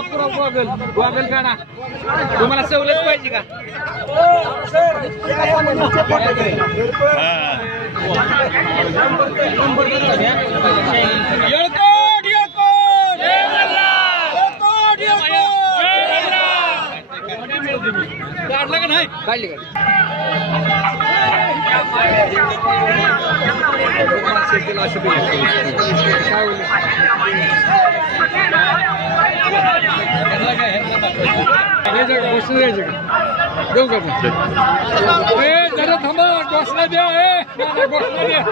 बापूराव वागल वागल काढा. तुम्हाला सवलत पाहिजे का? येळकोट! येळकोट, येळकोट! काढला का? नाही काढली काढली देऊ का ए जरा थांबा घोषणा द्या ए द्या.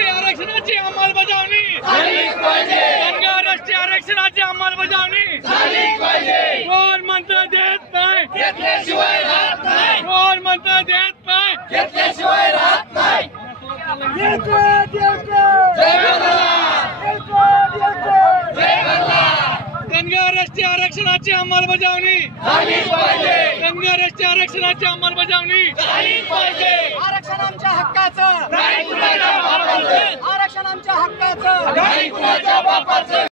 आरक्षणाची अंमलबजावणी! आरक्षणाची अंमलबजावणी! कोण म्हणतं देत नाही कोण म्हणतं देत नाही एसटी आरक्षणाची अंमलबजावणी धनगर एसटी आरक्षणाची अंमलबजावणी आरक्षण आमच्या हक्काचं. आरक्षण आमच्या हक्काचं.